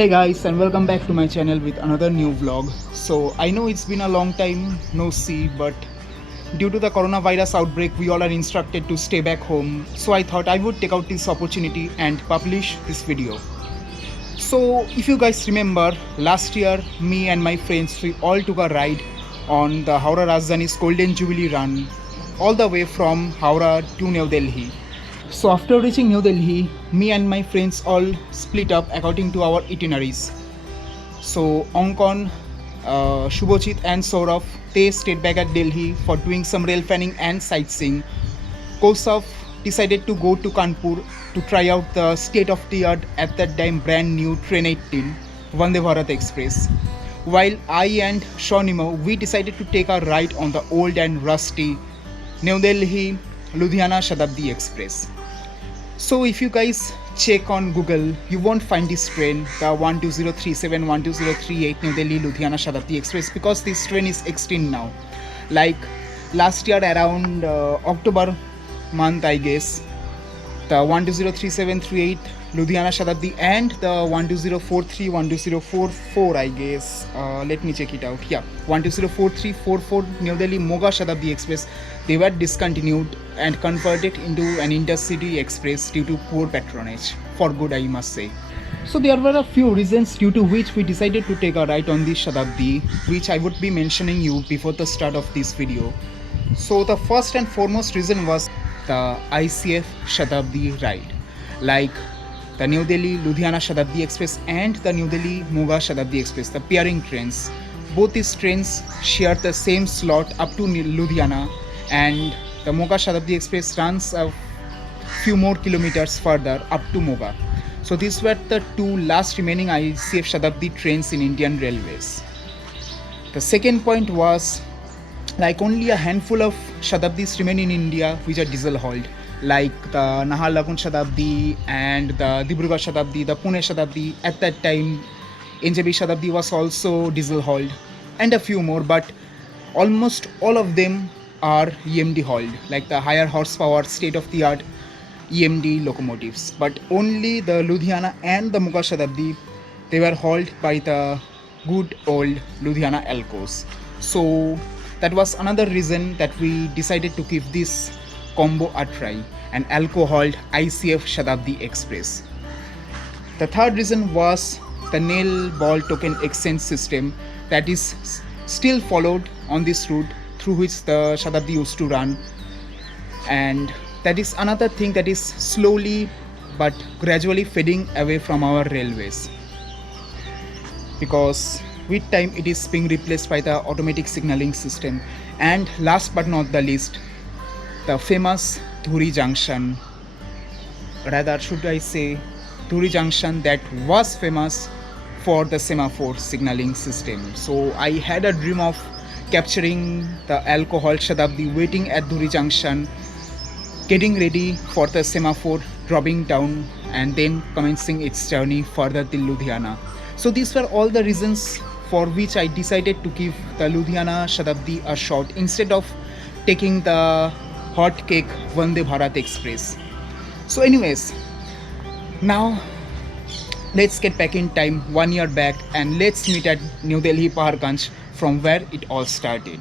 Hey guys, and welcome back to my channel with another new vlog. So I know it's been a long time no see, but due to the coronavirus outbreak we all are instructed to stay back home. So I thought I would take out this opportunity and publish this video. So if you guys remember, last year me and my friends we all took a ride on the HOWRAH RAJDHANI's Golden Jubilee run all the way from Howrah to New Delhi. So after reaching New Delhi, me and my friends all split up according to our itineraries. So Ankon, Shubhajit and Saurav, they stayed back at Delhi for doing some rail fanning and sightseeing. Kausav decided to go to Kanpur to try out the state-of-the-art at that time brand new Train 18 Vande Bharat Express. While I and Swarnimo, we decided to take a ride on the old and rusty New Delhi Ludhiana SHATABDI Express. So if you guys check on Google, you won't find this train, the 12037 12038 New Delhi Ludhiana SHATABDI Express, because this train is extinct now. Like last year around October month, I guess, the 1203738 Ludhiana SHATABDI and the 12043 12044, I guess, let me check it out. Yeah, 1204344 New Delhi Moga SHATABDI Express, they were discontinued and converted into an Intercity Express due to poor patronage. For good, I must say. So there were a few reasons due to which we decided to take a ride on this Shatabdi, which I would be mentioning you before the start of this video. So the first and foremost reason was the ICF Shatabdi ride. Like the New Delhi Ludhiana SHATABDI Express and the New Delhi Moga SHATABDI Express, the pairing trains. Both these trains share the same slot up to Ludhiana, and the Moga SHATABDI Express runs a few more kilometers further up to Moga. So these were the two last remaining ICF Shatabdi trains in Indian Railways. The second point was, like, only a handful of Shatabdis remain in India which are diesel hauled, like the Naharlagun Shatabdi and the Dibrugarh Shatabdi, the Pune Shatabdi. At that time, NJB Shatabdi was also diesel hauled, and a few more, but almost all of them are EMD hauled, like the higher horsepower state-of-the-art EMD locomotives. But only the Ludhiana and the Moga Shatabdi, they were hauled by the good old Ludhiana Alcos. So that was another reason that we decided to give this combo a try, an Alco hauled ICF Shatabdi Express. The third reason was the Neale ball token exchange system that is still followed on this route through which the Shatabdi used to run, and that is another thing that is slowly but gradually fading away from our railways, because with time it is being replaced by the automatic signaling system. And last but not the least, the famous DHURI junction, rather should I say DHURI junction, that was famous for the semaphore signaling system. So I had a dream of capturing the alcohol Shatabdi waiting at DHURI junction, getting ready for the semaphore, dropping down, and then commencing its journey further till Ludhiana. So these were all the reasons for which I decided to give the Ludhiana Shatabdi a shot instead of taking the hot cake Vande Bharat Express. So anyways, now let's get back in time 1 year back and let's meet at New Delhi Paharganj, from where it all started.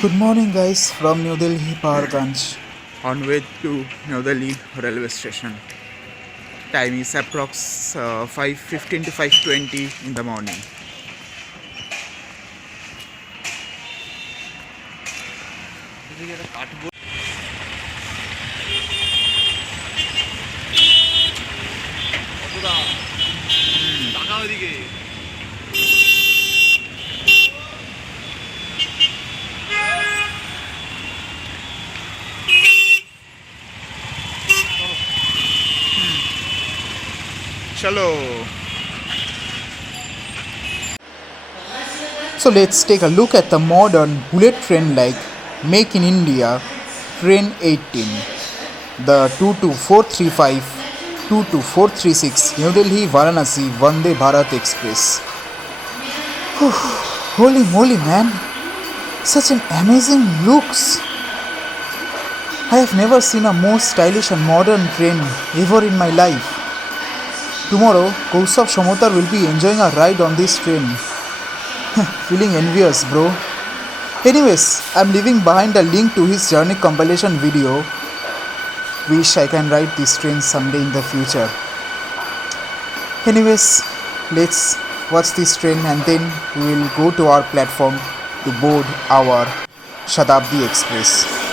Good morning guys, from New Delhi Paharganj on way to New Delhi railway station. Time is approx 5:15 to 5:20 in the morning. Chalo. So let's take a look at the modern bullet train like Make in India Train 18, the 22435 22436 New Delhi Varanasi Vande Bharat Express. Whew, holy moly, man! Such an amazing looks! I have never seen a more stylish and modern train ever in my life. Tomorrow, Kausav Shamotar will be enjoying a ride on this train. Feeling envious, bro. Anyways, I'm leaving behind a link to his journey compilation video. Wish I can ride this train someday in the future. Anyways, let's watch this train and then we will go to our platform to board our Shatabdi Express.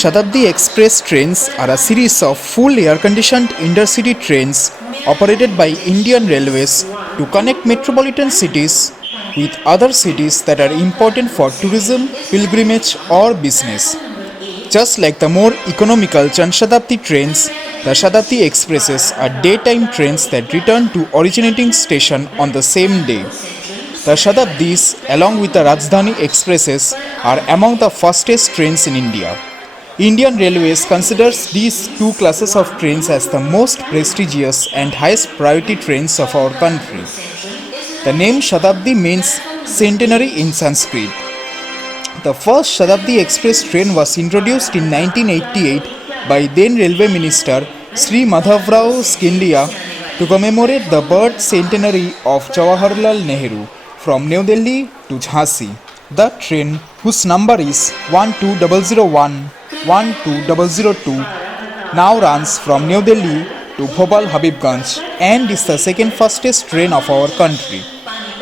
Shatabdi Express trains are a series of full air-conditioned intercity trains operated by Indian Railways to connect metropolitan cities with other cities that are important for tourism, pilgrimage or business. Just like the more economical Shatabdi trains, the Shatabdi Expresses are daytime trains that return to originating station on the same day. The Shatabdis, along with the Rajdhani Expresses, are among the fastest trains in India. Indian Railways considers these two classes of trains as the most prestigious and highest priority trains of our country. The name Shatabdi means centenary in Sanskrit. The first Shatabdi Express train was introduced in 1988 by then Railway Minister SHRI Madhavrao Scindia to commemorate the birth centenary of Jawaharlal Nehru from New Delhi to Jhansi. The train, whose number is 12001 12002, now runs from New Delhi to Bhopal Habibganj and is the second fastest train of our country.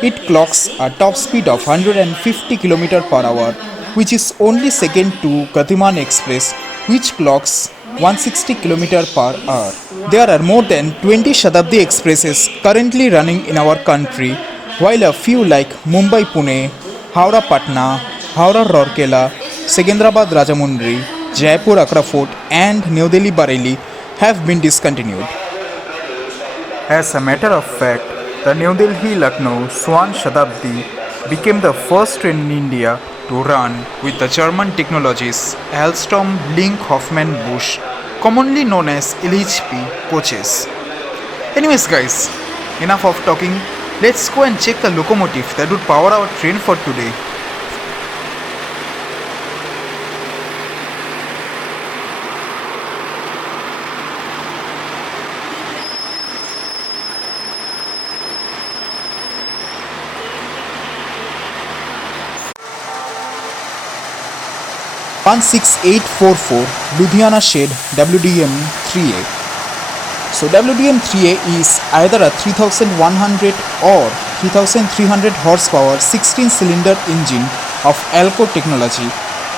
It clocks a top speed of 150 km per hour, which is only second to Gatiman Express, which clocks 160 km per hour. There are more than 20 Shatabdi Expresses currently running in our country, while a few like Mumbai Pune, Howrah Patna, Howrah Rourkela, Secunderabad Rajahmundry, Jaipur Agra Fort and New Delhi Bareilly have been discontinued. As a matter of fact, the New Delhi Lucknow Swan Shatabdi became the first train in India to run with the German technologies Alstom Link Hoffmann Busch, commonly known as LHP coaches. Anyways guys, enough of talking, let's go and check the locomotive that would power our train for today. (16844) Ludhiana Shed WDM 3A. So WDM 3A is either a 3100 or 3300 horsepower 16-cylinder engine of Alco technology,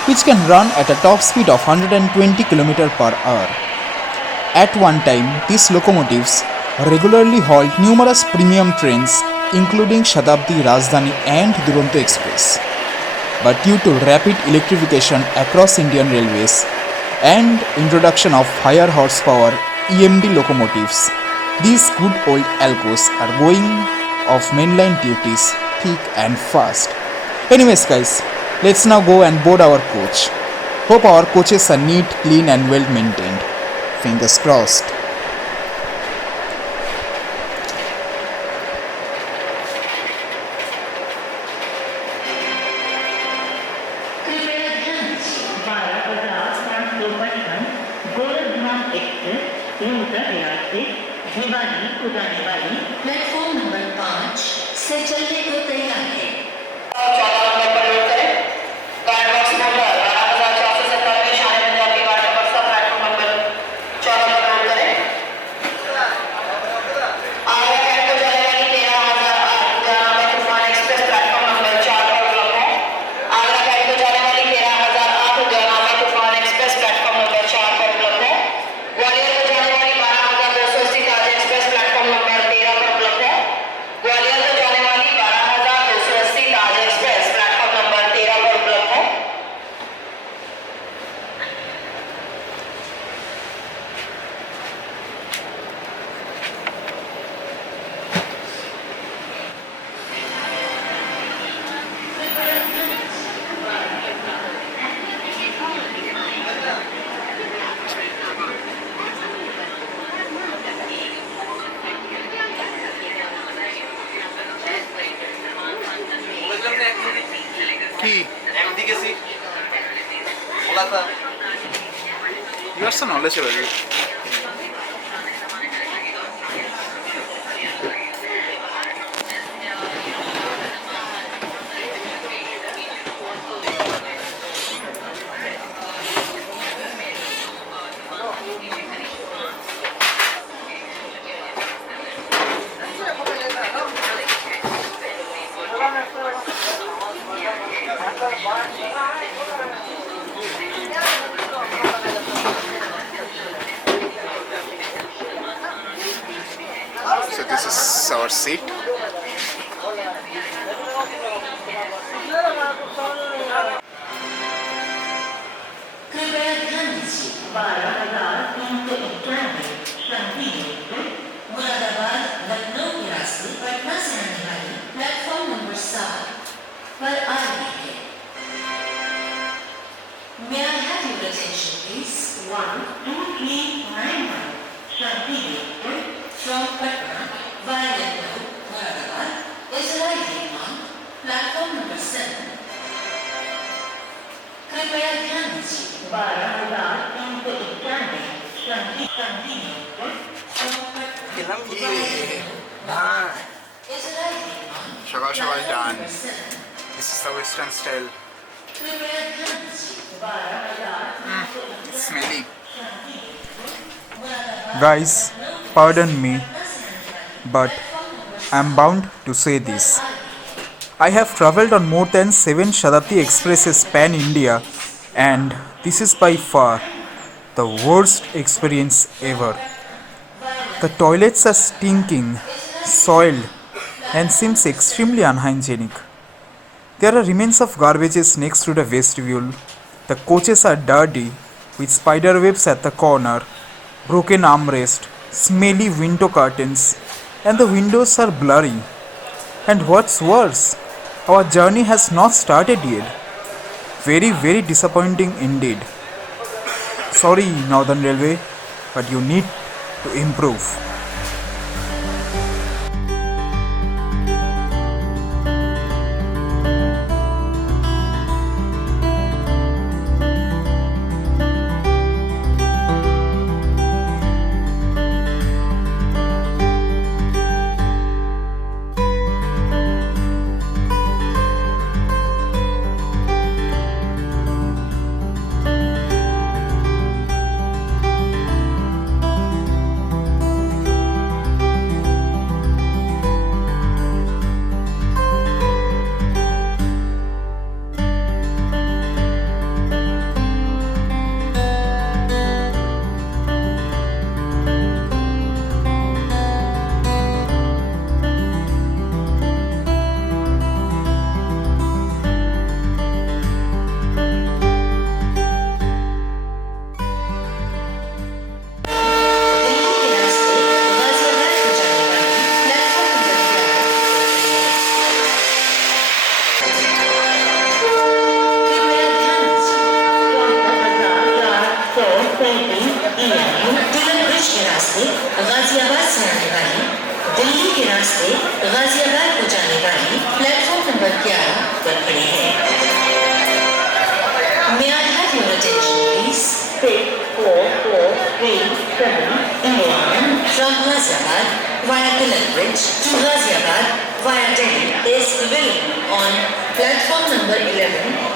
which can run at a top speed of 120 km per hour. At one time, these locomotives regularly hauled numerous premium trains including Shatabdi, Rajdhani and Duronto Express. But due to rapid electrification across Indian Railways and introduction of higher horsepower EMD locomotives, these good old Alcos are going off mainline duties thick and fast. Anyways guys, let's now go and board our coach. Hope our coaches are neat, clean and well maintained. Fingers crossed. Niwali उड़ाने वाली platform number 5 से चलने को तैयार है। 14 number पर wait करें। Card box number 12,470 में शामिल पंजाब की वाटर बस का प्लेटफॉर्म नंबर 14 पर वेट करें। आगरा कैंट को जाने वाली 13,008 लुधियाना तूफान एक्सप्रेस प्लेटफॉर्म नंबर 4 पर उपलब्ध है। आगरा कैंट को जाने वाली 13,008 लुधियाना तूफान एक्सप्रेस प्लेटफॉर्म नंबर 4 पर उपलब्ध है। ग्वालियर को जाने वाली 12,280 ताज एक्सप्रेस प्लेटफॉर्म नंबर 13 पर उपलब्ध है। ग्वालियर को जाने वाली 12,280 ताज एक्सप्रेस प्लेटफॉर्म नंबर 13 पर उपलब्ध है। কি একদিকে সিট খোলা था you are so knowledgeable So this is our seat. कृपया ध्यान दीजिए 12,391 शांति मुरादाबाद लखनऊ के रास्ते पटना से आने वाली प्लेटफॉर्म नंबर 7 पर आ रही है। May I have your attention please? 12391 Shanti from Patna via Lucknow, Moradabad is arriving on platform number 7. कृपया ध्यान दीजिए 12,391 शांति from Patna is arriving on Shakur platform Basti done. number 7. This is the Western style. कृपया ध्यान दीजिए 12,391 It's smelly. Guys, pardon me, but I am bound to say this. I have travelled on more than 7 Shatabdi Expresses pan India, and this is by far the worst experience ever. The toilets are stinking, soiled, and seems extremely unhygienic. There are remains of garbages next to the vestibule. The coaches are dirty, with spider webs at the corner, broken armrest, smelly window curtains, and the windows are blurry. And what's worse, our journey has not started yet. Very, very disappointing indeed. Sorry, Northern Railway, but you need to improve. from Ghaziabad via Pillar Bridge to Ghaziabad via Delhi is available on platform number 11.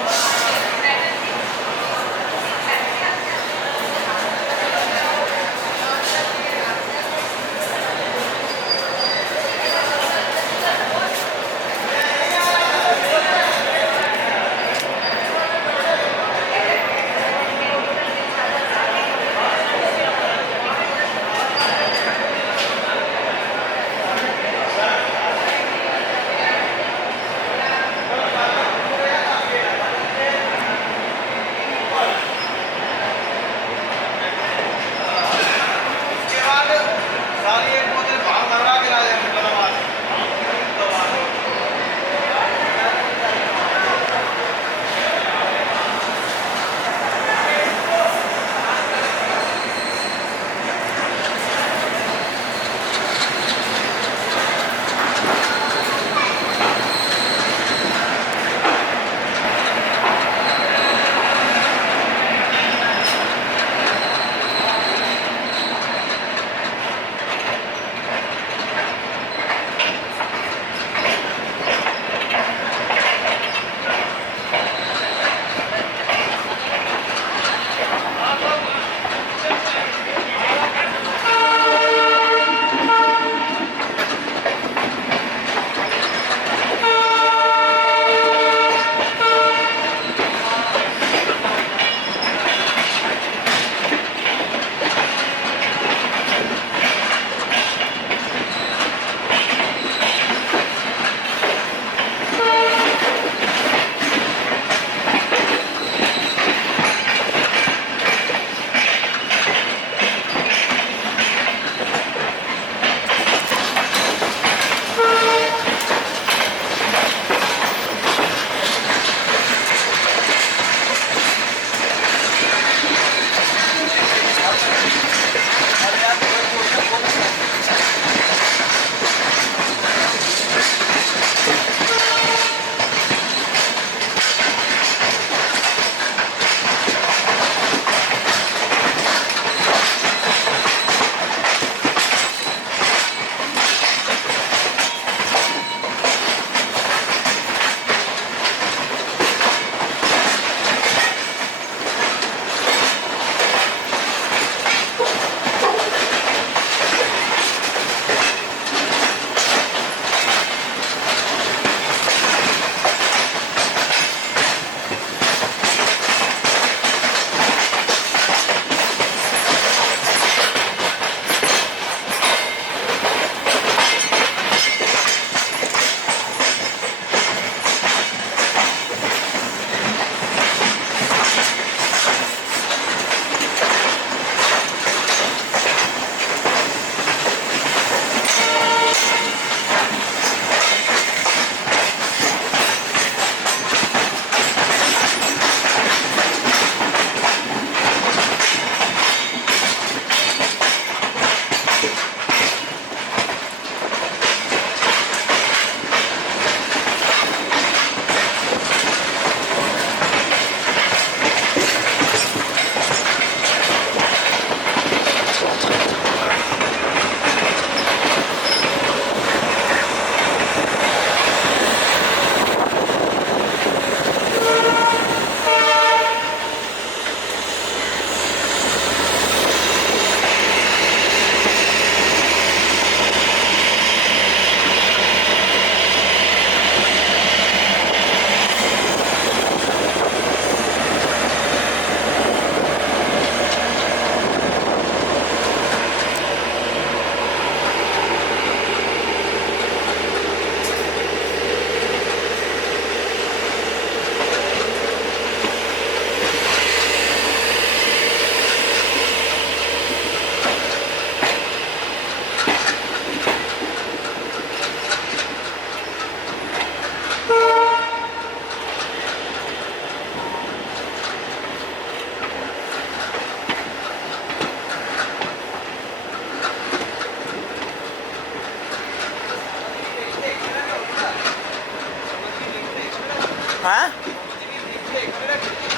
হ্যাঁ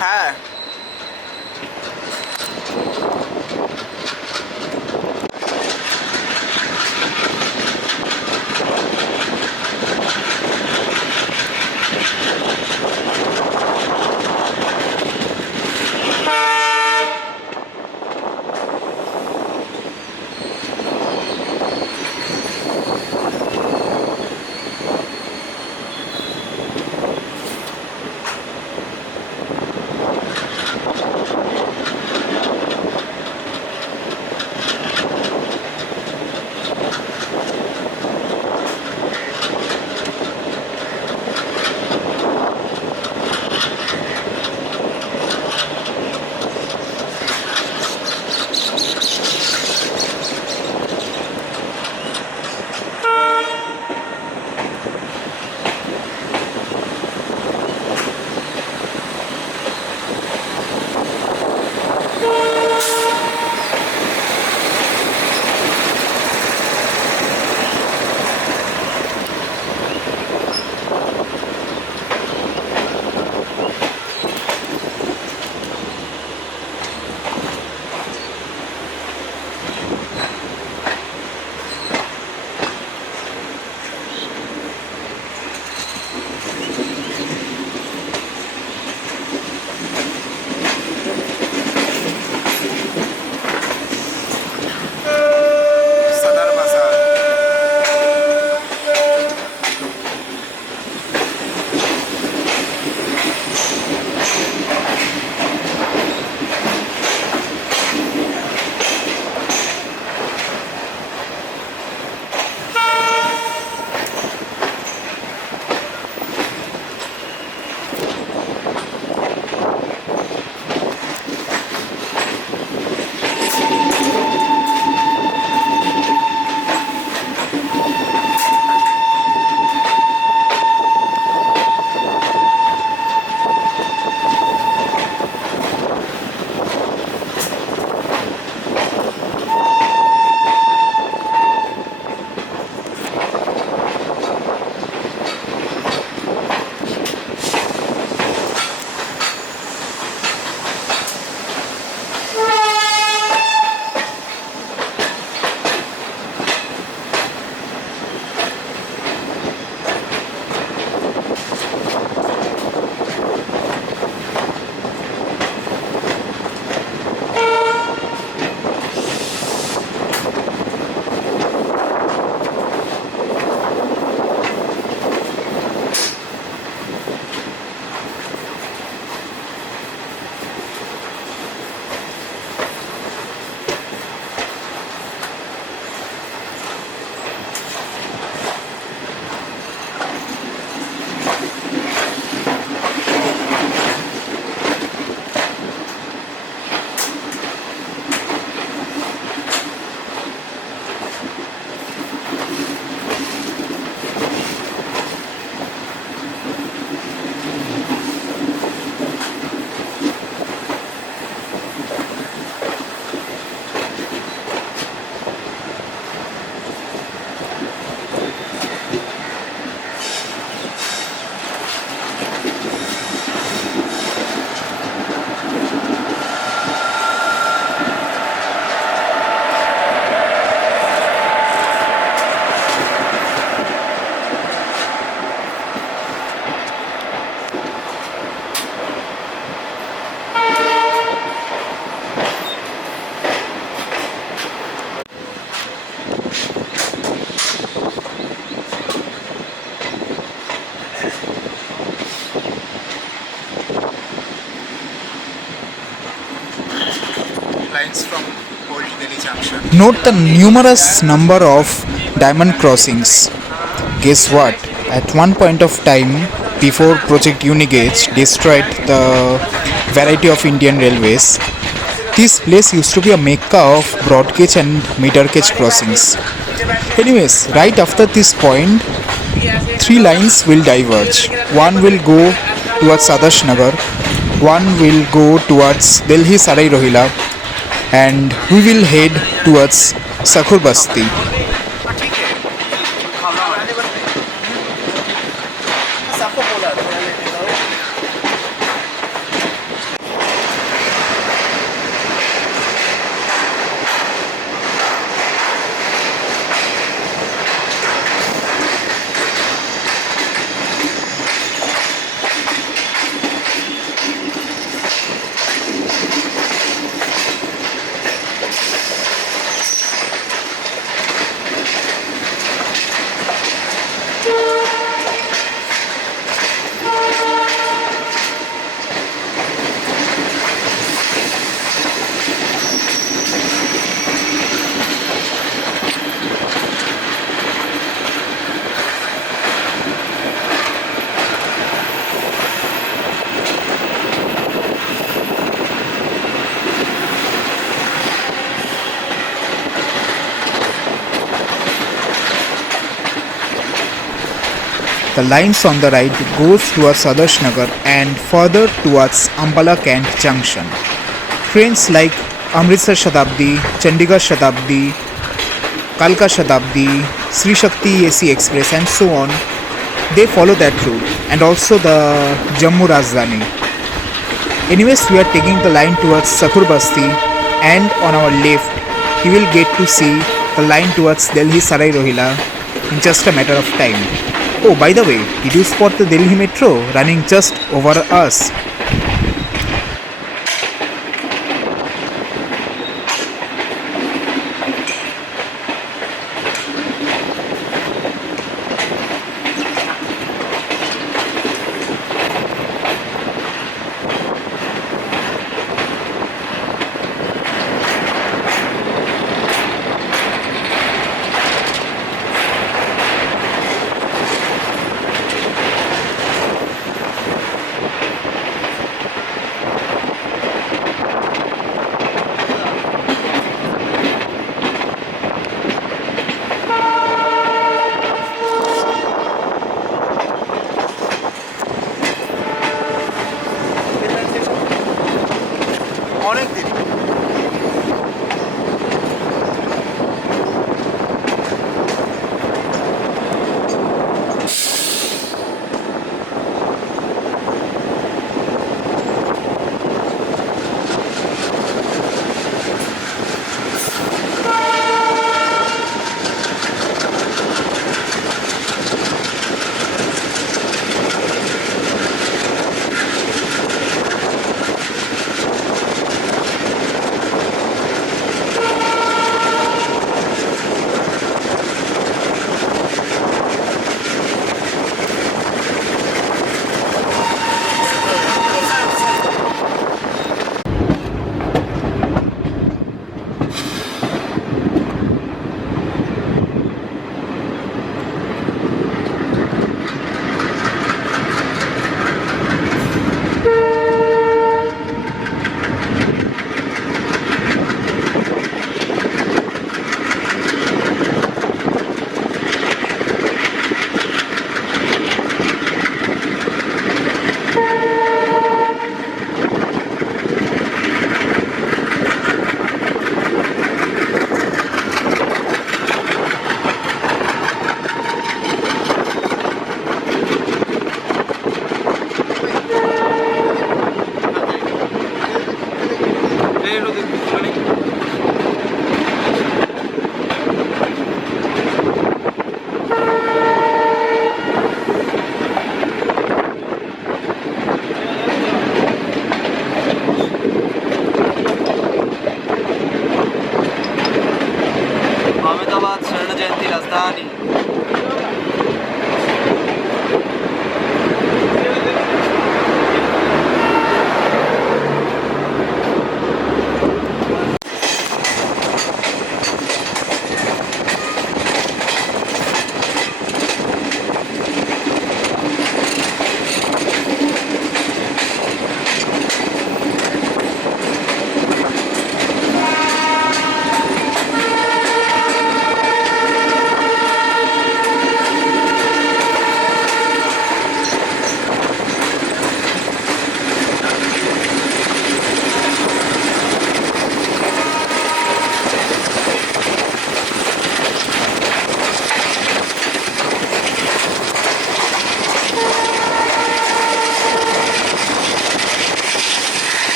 হ্যাঁ Note the numerous number of diamond crossings. Guess what? At one point of time, before Project Unigauge destroyed the variety of Indian railways, this place used to be a mecca of broad gauge and meter gauge crossings. Anyways, right after this point, three lines will diverge. One will go towards Adarsh Nagar, one will go towards Delhi Sarai Rohilla, and we will head towards Shakur Basti. The lines on the right goes towards Adarsh Nagar and further towards Ambala Cantt junction. Trains like Amritsar SHATABDI, Chandigarh SHATABDI, Kalka SHATABDI, SHRI SHAKTI A.C. Express and so on, they follow that route, and also the JAMMU RAJDHANI. Anyways, we are taking the line towards Shakur Basti, and on our left, you will get to see the line towards Delhi Sarai Rohilla in just a matter of time. Oh, by the way, did you spot the Delhi Metro running just over us?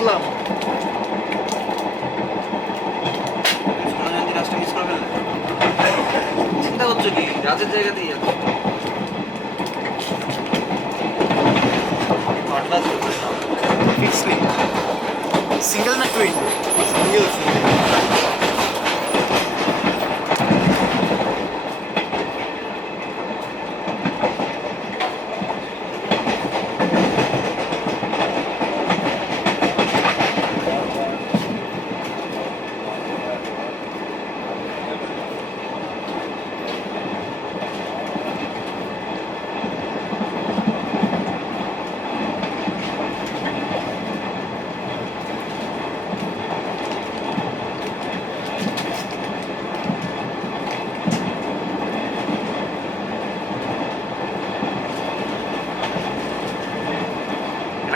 বুঝলাম সোনাগান্ধী কাজটা miss করে ফেললে চিন্তা করছো কি রাজের জায়গাতেই আছে Fixedly. Single na twin? Single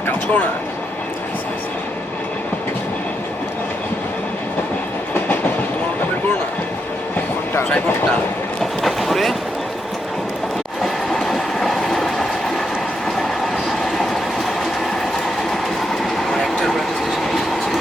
কাজ করো না তোমার ওটা বের করো না কোনটা? ট্রাইপডটা করে আমার একটার পর একটা suggestion দিয়ে দিচ্ছি।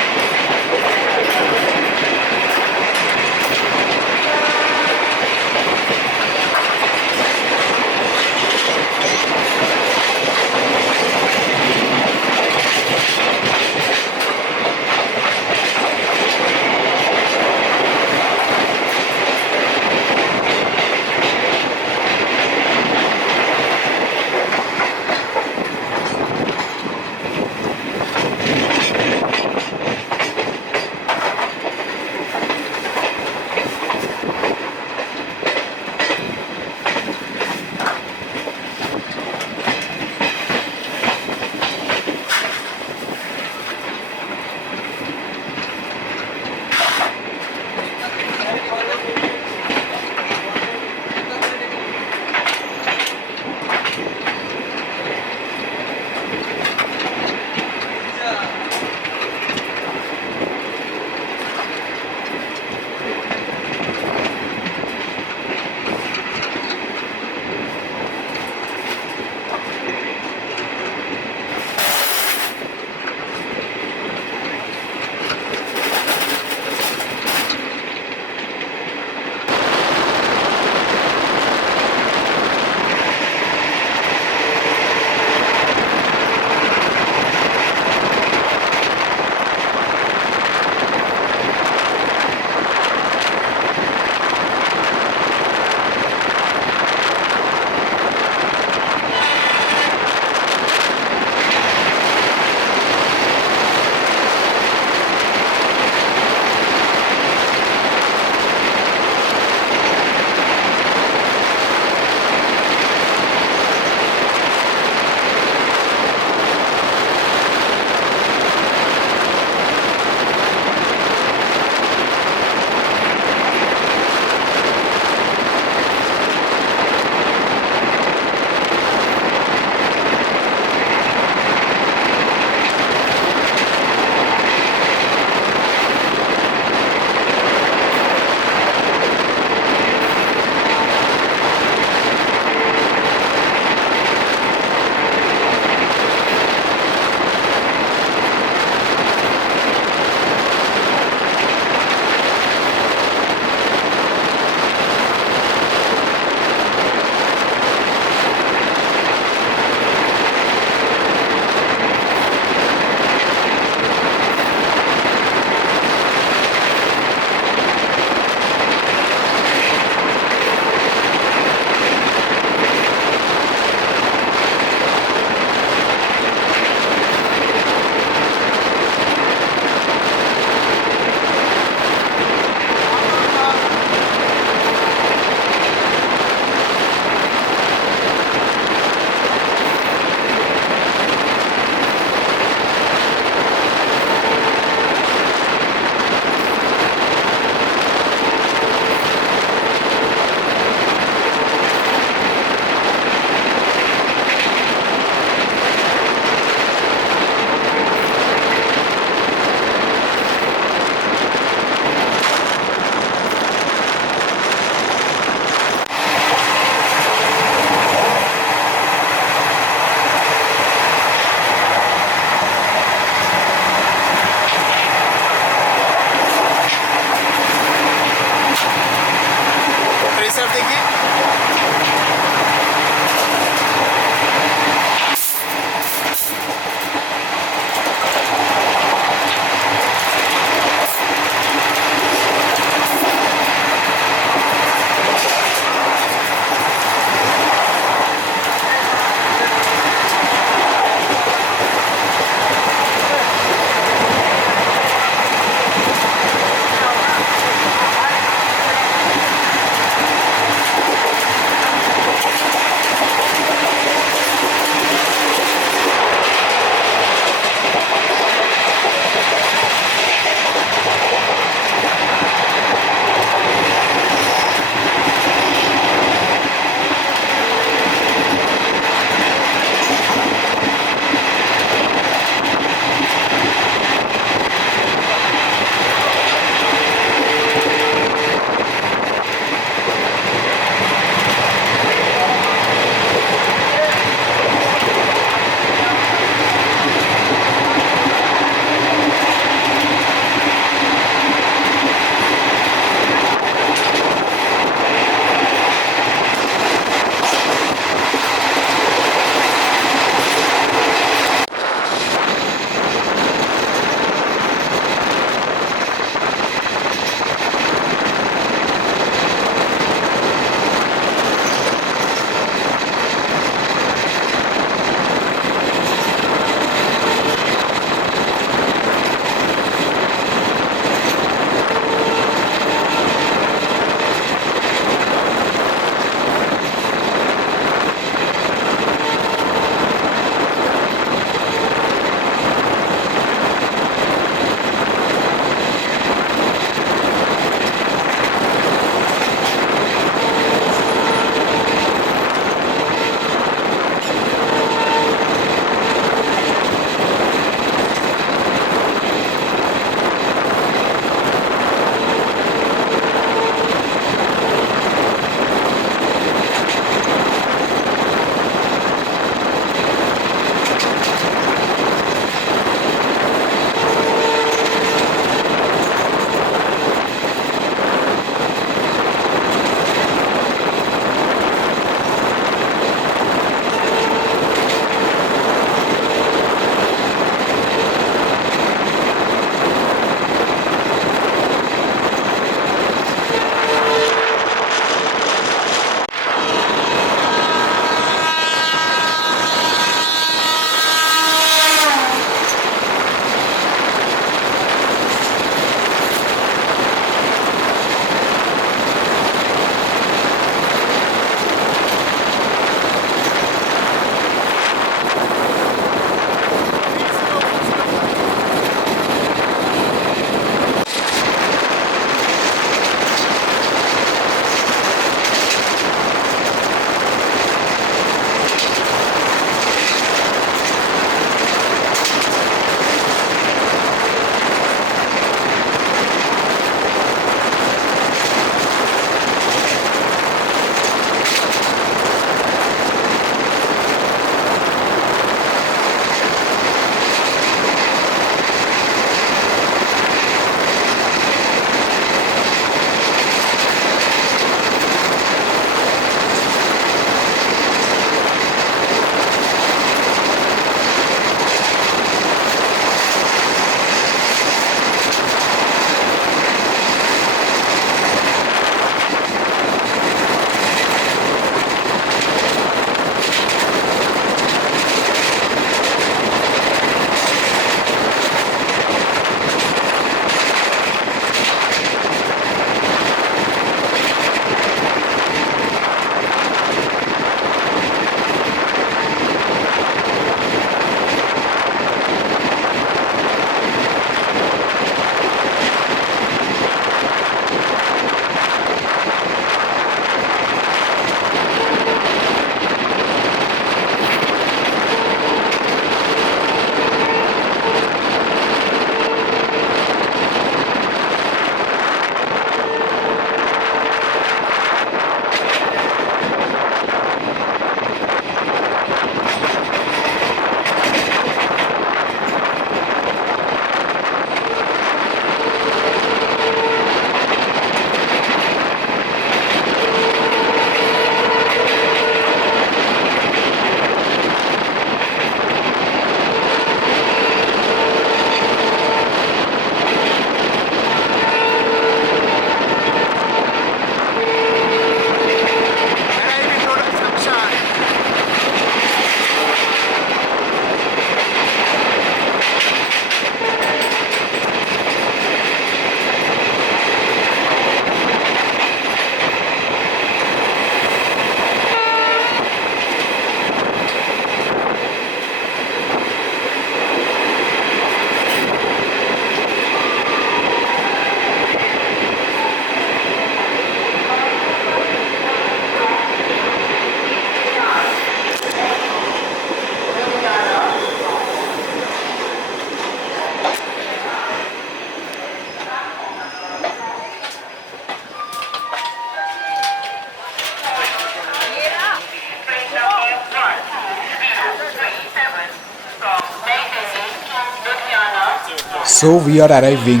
So we are arriving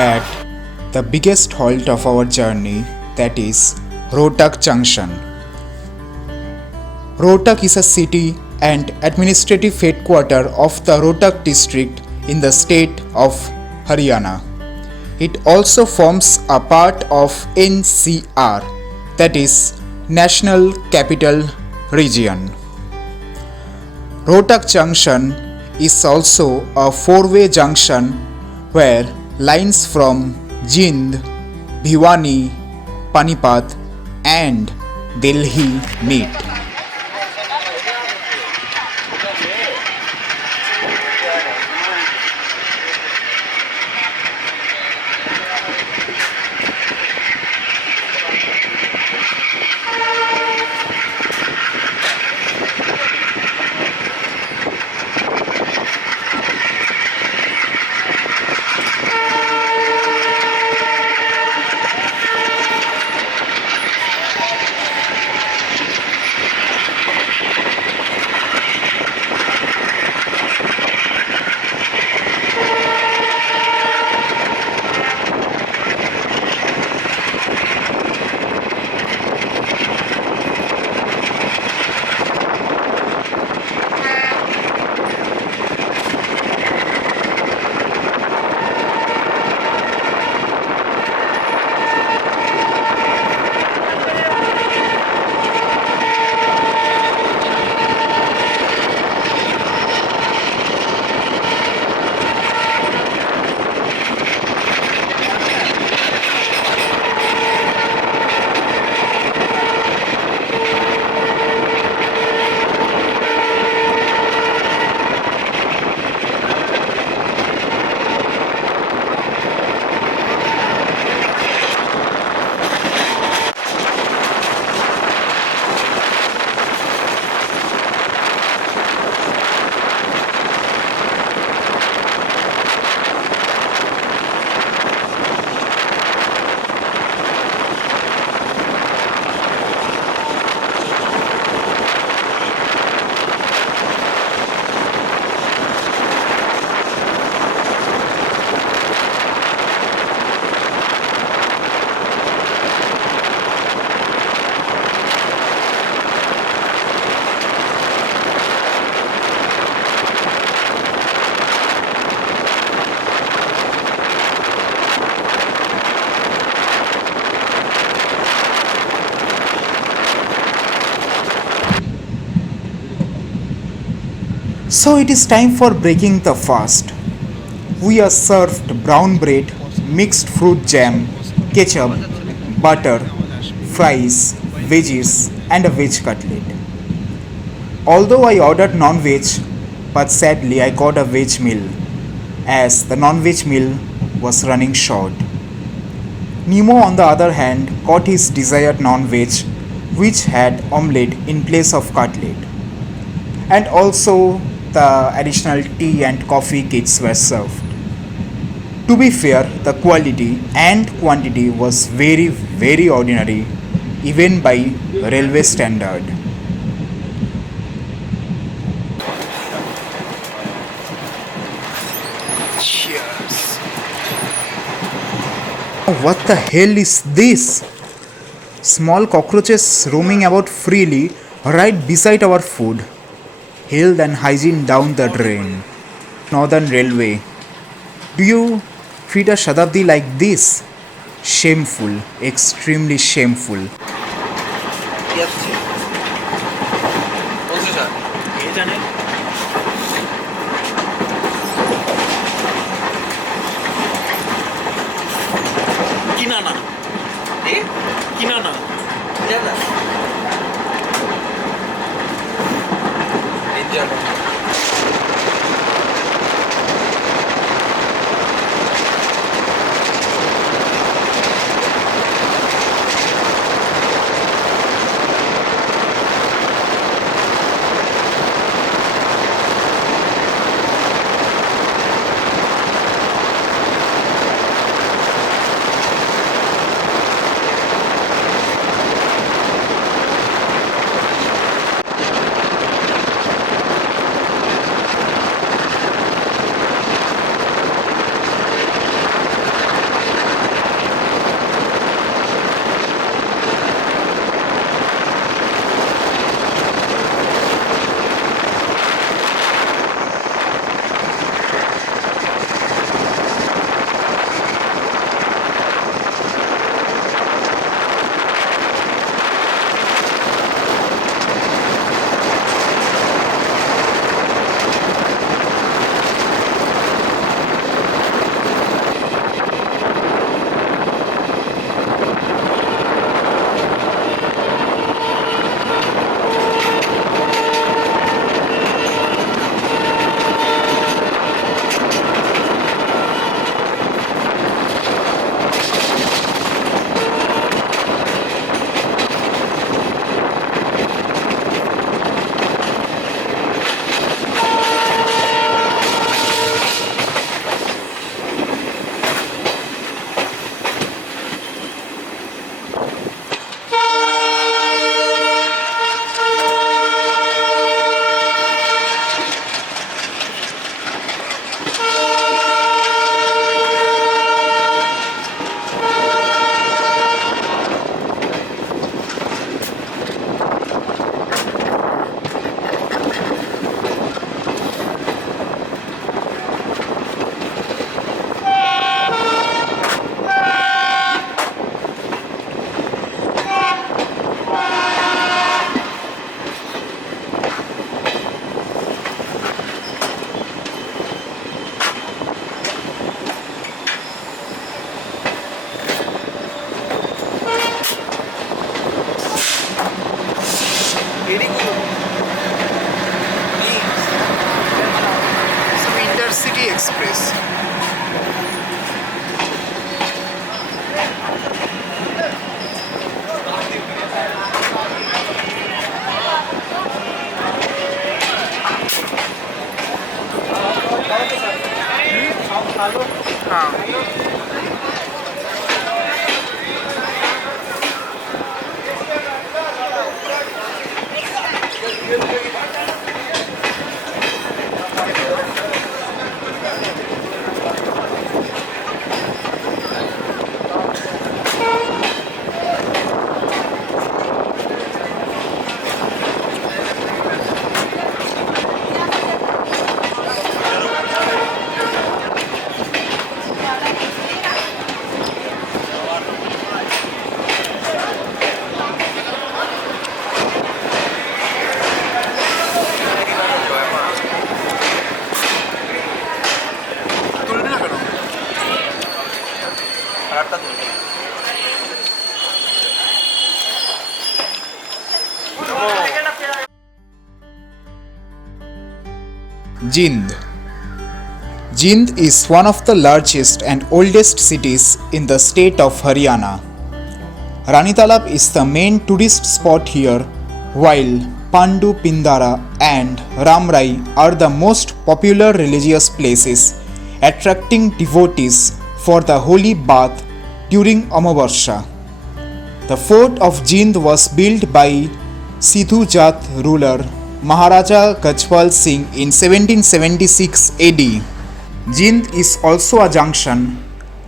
at the biggest halt of our journey, that is Rohtak Junction. Rohtak is a city and administrative headquarter of the Rohtak district in the state of Haryana. It also forms a part of NCR, that is National Capital Region. Rohtak Junction is also a four-way junction where lines from Jind, Bhiwani, Panipat and Delhi meet. So it is time for breaking the fast. We are served brown bread, mixed fruit jam, ketchup, butter, fries, veggies and a veg cutlet. Although I ordered non-veg, but sadly I got a veg meal as the non-veg meal was running short. Nemo on the other hand got his desired non-veg, which had omelette in place of cutlet. And also the additional tea and coffee kits were served. To be fair, the quality and quantity was very ordinary, even by railway standard. Cheers. What the hell is this? Small cockroaches roaming about freely right beside our food. Health and hygiene down the drain. Northern Railway. Do you treat a Shatabdi like this? Shameful, extremely shameful. যাচ্ছে বলছি sir এই জানে কিনা না এ কিনা না দাদা enjoy Express. Jind. Jind is one of the largest and oldest cities in the state of Haryana. Rani Talab is the main tourist spot here, while Pandu Pindara and Ramrai are the most popular religious places, attracting devotees for the holy bath during Amavasya. The fort of Jind was built by Sidhu Jat ruler Maharaja Gajpal Singh in 1776 AD. Jind is also a junction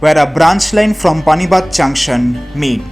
where a branch line from Panipat Junction meet.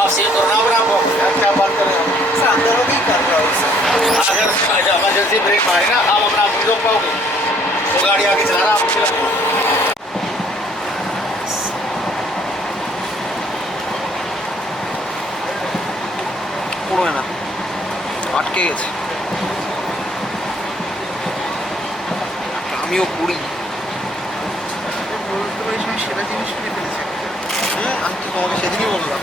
आप seal करना अपना आपको क्या बात कर रहे हो sir अंदर हो गई कर रहा हूँ सर अगर इमरजेंसी ब्रेक मारे ना आप अपना आप नहीं रोक पाओगे वो गाड़ी आगे चलाना आप मुश्किल है পড়বে না আটকে গেছে আমিও পড়ি সেরা জিনিস কিনে ফেলেছে আমি তো তোমাকে সেদিনই বললাম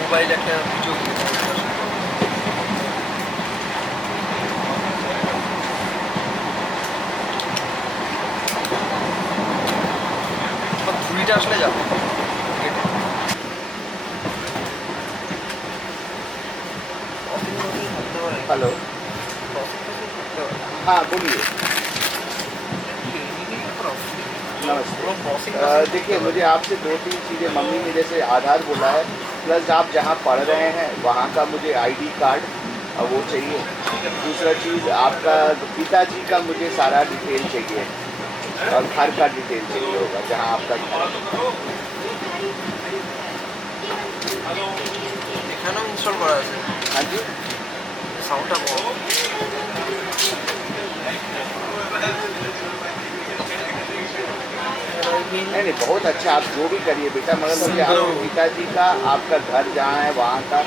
মোবাইল একটা ভিডিও ধুরিটা আসলে যাবে हेलो हाँ बोलिए नमस्ते देखिए मुझे आपसे 2-3 चीज़ें मम्मी ने जैसे आधार बोला है प्लस आप जहाँ पढ़ रहे हैं वहाँ का मुझे आईडी कार्ड वो चाहिए दूसरा चीज़ आपका पिताजी का मुझे सारा डिटेल चाहिए और घर का डिटेल चाहिए होगा जहाँ आपका घर है এখানেও ইনস্টল করা আছে हाँ जी সাউন্ডটা বড় नहीं बहुत अच्छा आप जो भी करिए बेटा मगर मुझे आपके पिताजी का आपका घर जहाँ है वहाँ का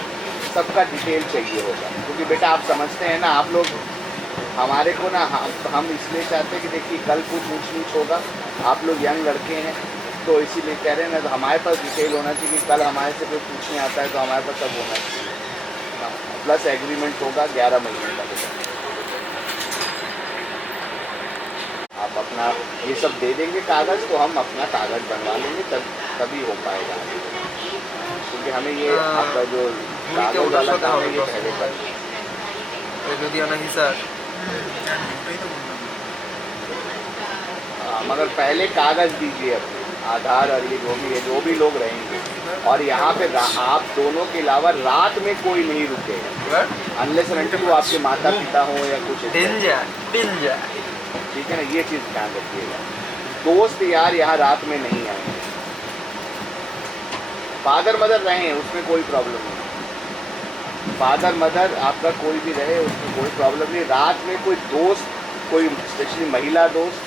सबका डिटेल चाहिए होगा क्योंकि बेटा आप समझते हैं ना आप लोग हमारे को ना हम इसलिए चाहते हैं कि देखिए कल कुछ ऊँच नीच होगा आप लोग यंग लड़के हैं तो इसीलिए कह रहे हैं ना तो हमारे पास डिटेल होना चाहिए कि कल हमारे से कोई पूछने आता है तो हमारे पास सब होना चाहिए प्लस एग्रीमेंट होगा 11 महीने का बेटा आप अपना ये सब दे देंगे कागज़ तो हम अपना कागज़ बनवा लेंगे तभी हो पाएगा क्योंकि हमें ये आपका जो कागज़ वाला काम है ये पहले कर लुधियाना ही सर मगर पहले कागज़ दीजिए अपने आधार और ये जो भी लोग रहेंगे और यहाँ पे आप दोनों के अलावा रात में कोई नहीं रुकेगा अनलेस अनटिल वो आपके माता पिता हो या कुछ मिल जाए ठीक है ना ये चीज़ ध्यान रखिएगा दोस्त यार यहाँ रात में नहीं आएंगे फादर मदर रहें उसमें कोई प्रॉब्लम नहीं फादर मदर आपका कोई भी रहे उसमें कोई प्रॉब्लम नहीं रात में कोई दोस्त कोई स्पेशली महिला दोस्त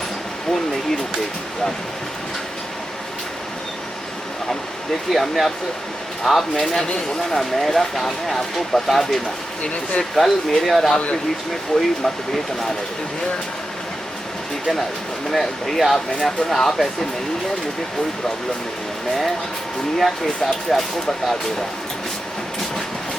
वो नहीं रुकेगी रात में हम देखिए हमने आपसे मैंने आपसे बोला ना मेरा काम है आपको बता देना जिससे कल मेरे और आपके बीच में कोई मतभेद ना रहे ठीक है ना मैंने आपको ना आप ऐसे नहीं है मुझे कोई प्रॉब्लम नहीं है मैं दुनिया के हिसाब से आपको बता दे रहा हूँ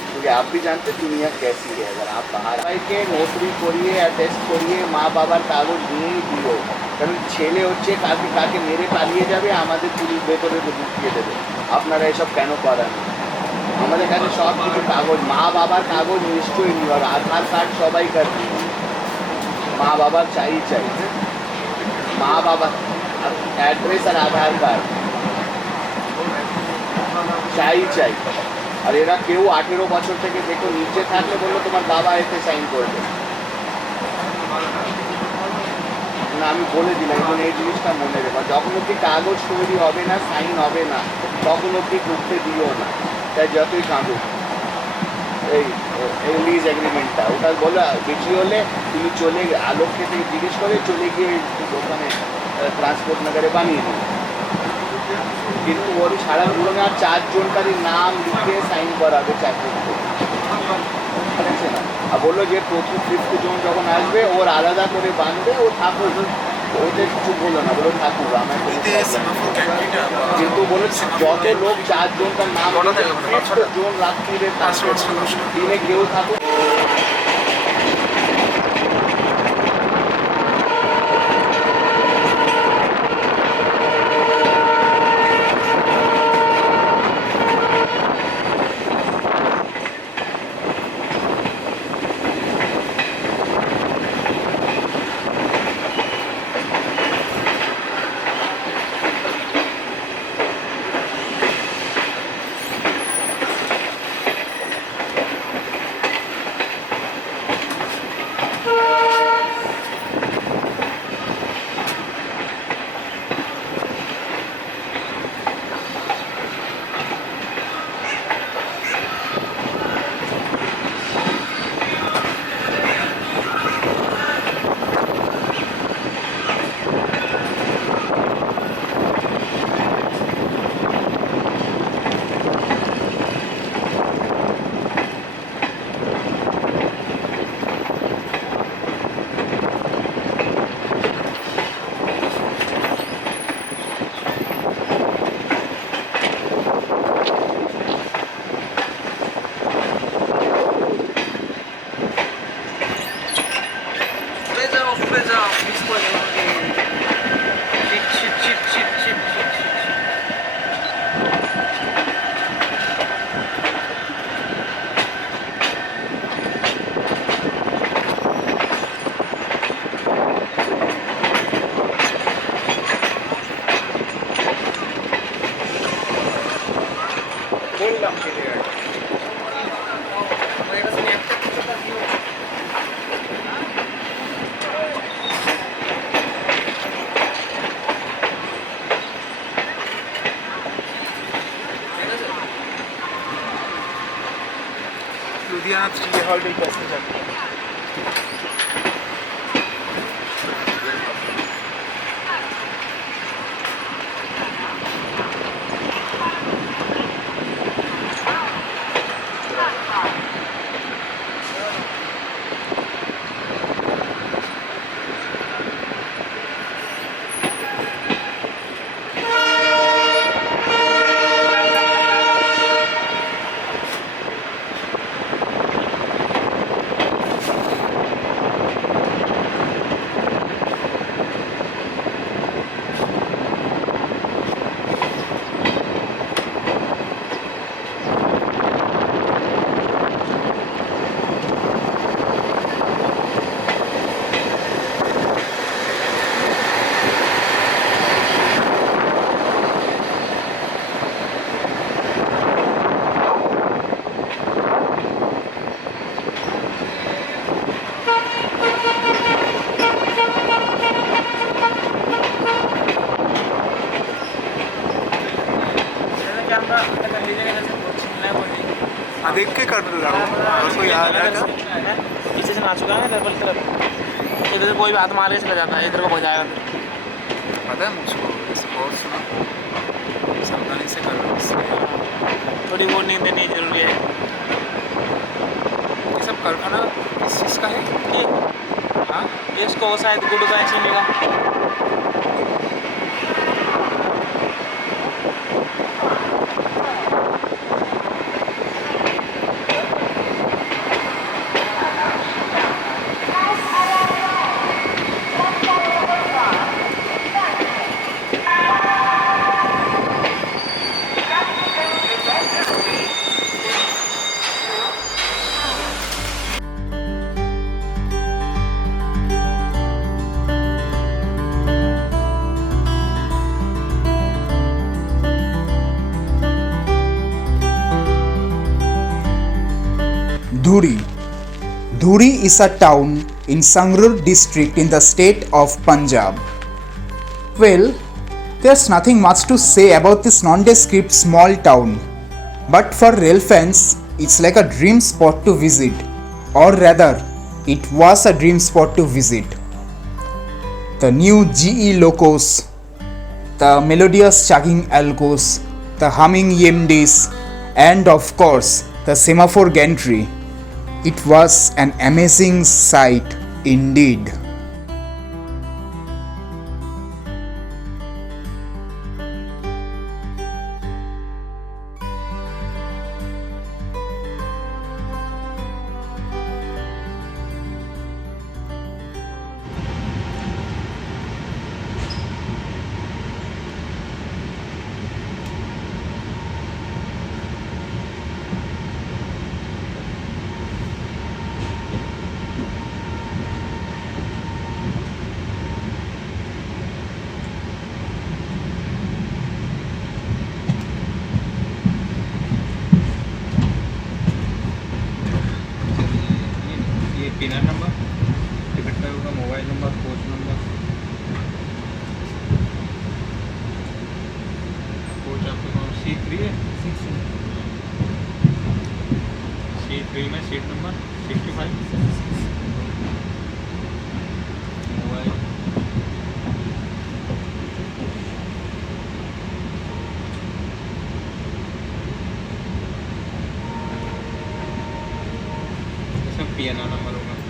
क्योंकि आप भी जानते दुनिया कैसी है अगर आप बाहर आए के नौकरी करिए या टेस्ट करिए माँ बाবার কাগজ নিয়েই দিও কারণ ছেলে হচ্ছে কাকে মেরে পালিয়ে যাবে আমাদের পুলিশ ভেতরে ঢুকিয়ে দেবে আপনারা এসব কেন করেন আমাদের কাছে সব কিছু কাগজ মা বাবার কাগজ নিশ্চয়ই নিও আর আধার কার্ড সবাই করবে মা বাবার চাই মা বাবা অ্যাড্রেস আর আধার কার্ড চাই আর এরা কেউ 18 বছর থেকে দেখো নিচে থাকলে বললো তোমার বাবা এতে সাইন করবে না আমি বলে দিলাম এখন এই জিনিসটা মনে রেখো যখন অব্দি কাগজ তৈরি হবে না সাইন হবে না তখন অব্দি ঢুকতে দিও না তাই যতই কাঁদুক এই লিজ এগ্রিমেন্টটা ওটা বলো বেশি হলে তুমি চলে আলোককে থেকে জিজ্ঞেস করে চলে গিয়ে ওখানে ট্রান্সপোর্ট নগরে বানিয়ে দেবে কিন্তু ওর সারা পুরো না 4 জনকারই নাম লিখে সাইন করাবে চাকরি ঠিক আছে না আর বললো যে প্রথম 5th জন যখন আসবে ওর আলাদা করে বাঁধবে ও থাকুক ওদের কিছু বলো না বলো থাকুক আমার কিন্তু বলো যত লোক 4 জন তার নাম জন রাত্রিরে দিনে কেউ থাকুক Ludhiana 3 holiday passenger. देख के कर रहा हूँ और कोई आ रहा है पीछे से ना चुका है डबल तरफ इधर से कोई भी हाथ मार के चला जाता है इधर को हो जाएगा पता है मुझको स्पोर्ट्स ना सावधानी से कर रहा हूँ थोड़ी वो नींद देनी जरूरी है ये सब कारखाना किस चीज़ का है ये हाँ ये इसको शायद गुड का एक्शन मिला Dhuri. Dhuri is a town in Sangrur district in the state of Punjab. Well, there's nothing much to say about this nondescript small town, but for rail fans, it's like a dream spot to visit, or rather, it was a dream spot to visit. The new GE locos, the melodious chugging alcos, the humming EMDs, and of course, the semaphore gantry. It was an amazing sight indeed. Paneer number ticket का होगा mobile number coach number coach आपका C3 है C3 में seat number 65 mobile इसमें PNR number होगा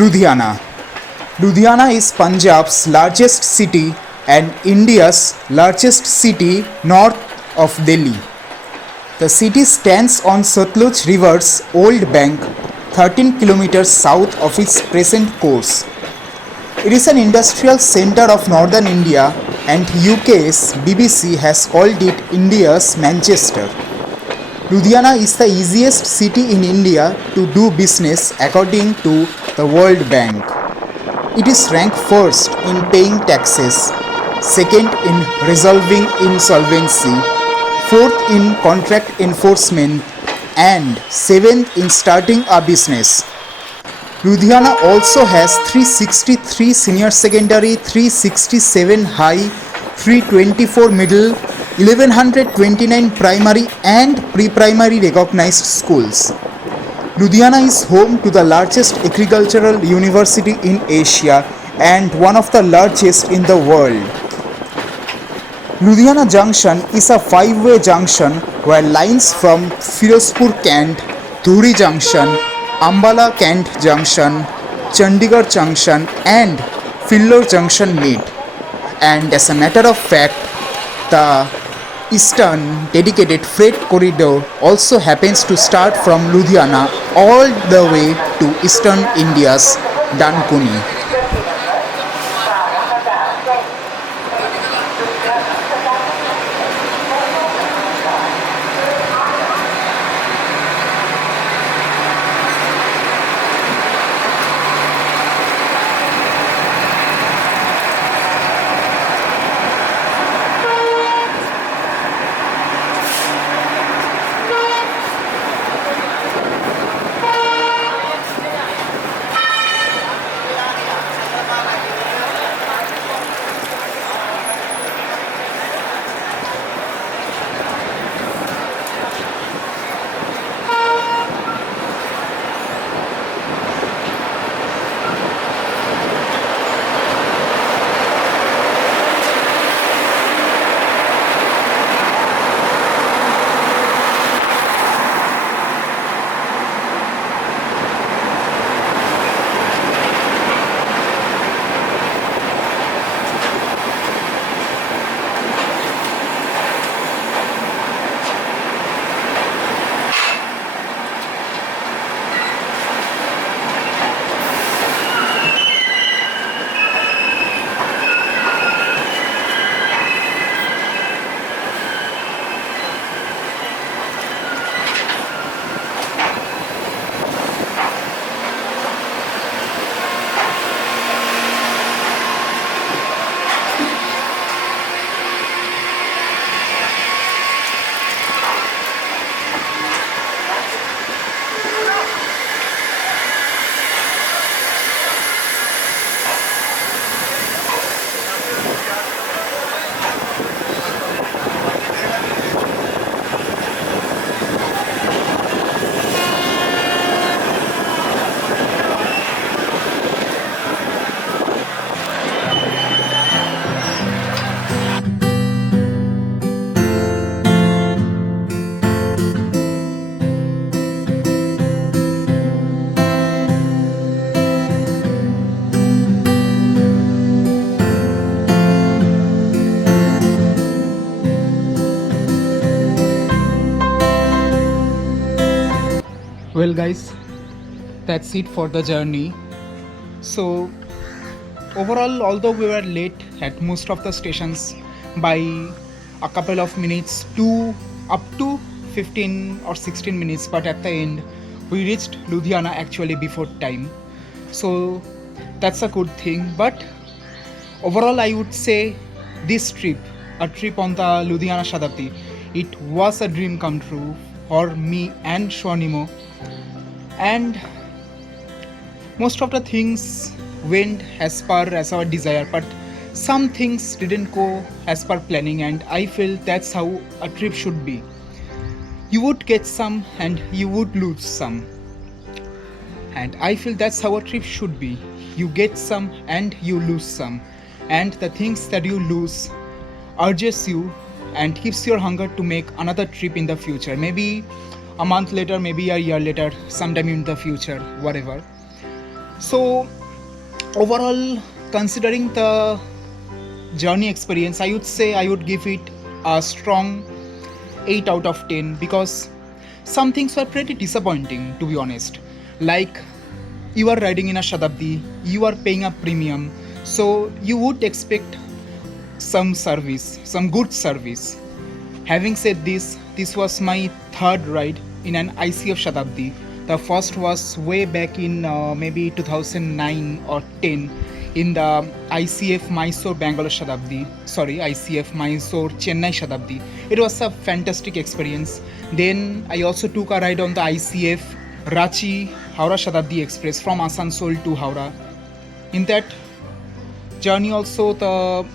Ludhiana. Ludhiana is Punjab's largest city and India's largest city north of Delhi. The city stands on Satluj River's old bank, 13 kilometers south of its present course. It is an industrial center of northern India and UK's BBC has called it India's Manchester. Ludhiana is the easiest city in India to do business according to the World Bank. It is ranked first in paying taxes, second in resolving insolvency, fourth in contract enforcement, and seventh in starting a business. Ludhiana also has 363 senior secondary, 367 high, 324 middle, 1129 primary and pre-primary recognized schools. Ludhiana is home to the largest agricultural university in Asia and one of the largest in the world. Ludhiana Junction is a five-way junction where lines from Firozpur Cantt, Dhuri Junction, Ambala Cantt Junction, Chandigarh Junction and Phillor Junction meet. And as a matter of fact, the Eastern dedicated freight corridor also happens to start from Ludhiana all the way to Eastern India's Dankuni. Well guys, that's it for the journey. So overall, although we were late at most of the stations by a couple of minutes to up to 15 or 16 minutes, but at the end we reached Ludhiana actually before time, so that's a good thing. But overall I would say this trip, a trip on the Ludhiana Shatabdi, it was a dream come true for me and Swarnimo, and most of the things went as per as our desire, but some things didn't go as per planning, and I feel that's how a trip should be. You would get some and you would lose some, and I feel that's how a trip should be. You get some and you lose some, and the things that you lose urges you and keeps your hunger to make another trip in the future, maybe a month later, maybe a year later, sometime in the future, whatever. So overall, considering the journey experience, I would say I would give it a strong 8 out of 10 because some things were pretty disappointing, to be honest. Like, you are riding in a Shatabdi, you are paying a premium, so you would expect some service, some good service. Having said this, this was my third ride in an ICF Shatabdi. The first was way back in maybe 2009 or 10 in the ICF Mysore Bangalore Shatabdi. Sorry, ICF Mysore Chennai Shatabdi. It was a fantastic experience. Then I also took a ride on the ICF Ranchi HOWRAH Shatabdi Express from Asansol to Howrah. In that journey also the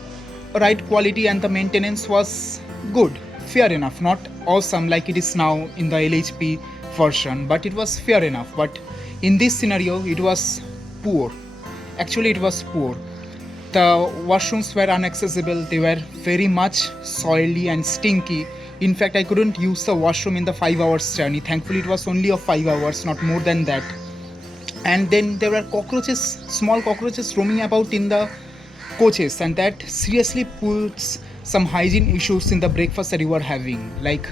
ride quality and the maintenance was good, fair enough, not awesome like it is now in the LHP version, but it was fair enough. But in this scenario it was poor. Actually it was poor. The washrooms were inaccessible, they were very much soily and stinky. In fact, I couldn't use the washroom in the 5 hours journey. Thankfully it was only of 5 hours, not more than that. And then there were cockroaches, small cockroaches roaming about in the coaches, and that seriously puts some hygiene issues in the breakfast that you were having. Like,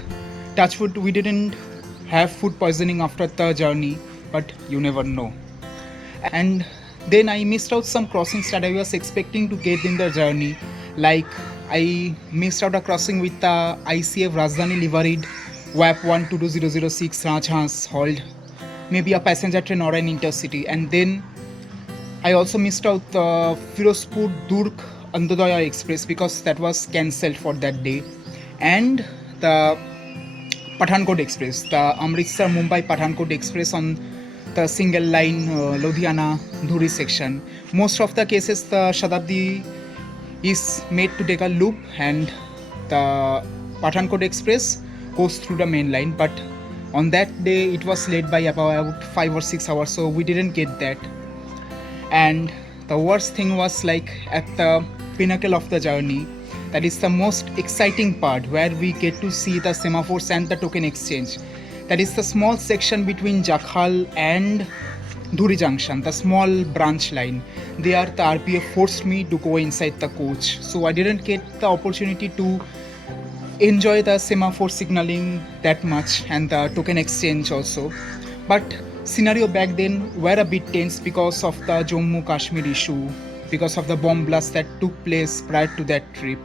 touch wood, we didn't have food poisoning after the journey, but you never know. And then I missed out some crossings that I was expecting to get in the journey. Like, I missed out a crossing with the ICF Rajdhani liveried WAP 1220006 Rajhans halt, maybe a passenger train or an intercity. And then I also missed out the Firozpur Durg Antyodaya Express because that was cancelled for that day, and the Pathankot Express, the Amritsar Mumbai Pathankot Express on the single line Ludhiana Dhuri section. Most of the cases the Shatabdi is made to take a loop and the Pathankot Express goes through the main line, but on that day it was late by about 5 or 6 hours, so we didn't get that. And the worst thing was, like, at the pinnacle of the journey, that is the most exciting part where we get to see the semaphores and the token exchange. That is the small section between Jakhal and Dhuri junction, the small branch line. There the RPF forced me to go inside the coach, so I didn't get the opportunity to enjoy the semaphore signaling that much and the token exchange also. But scenario back then were a bit tense because of the Jammu Kashmir issue, because of the bomb blast that took place prior to that trip.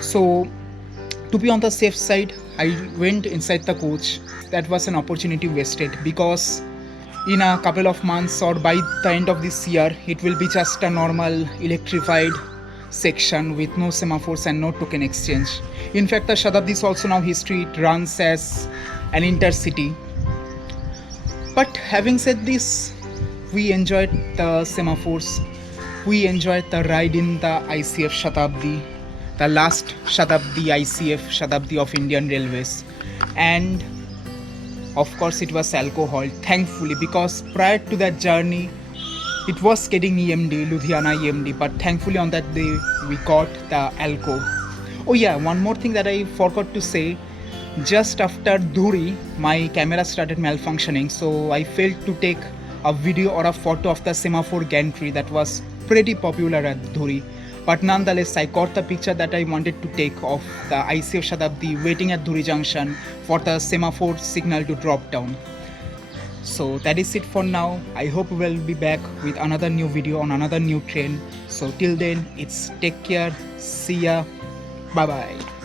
So to be on the safe side, I went inside the coach. That was an opportunity wasted because in a couple of months or by the end of this year, it will be just a normal electrified section with no semaphores and no token exchange. In fact, the Shatabdi is also now history. It runs as an intercity. But having said this, we enjoyed the semaphores. We enjoyed the ride in the ICF Shatabdi, the last Shatabdi ICF Shatabdi of Indian Railways. And of course it was alcohol, thankfully, because prior to that journey it was getting EMD, Ludhiana EMD, but thankfully on that day we got the Alco. Oh yeah, one more thing that I forgot to say. Just after Dhuri, my camera started malfunctioning, so I failed to take a video or a photo of the semaphore gantry that was pretty popular at Dhuri. But nonetheless, I got the picture that I wanted to take of the ICF Shatabdi waiting at Dhuri Junction for the semaphore signal to drop down. So that is it for now. I hope we will be back with another new video on another new train. So till then, it's take care. See ya. Bye bye.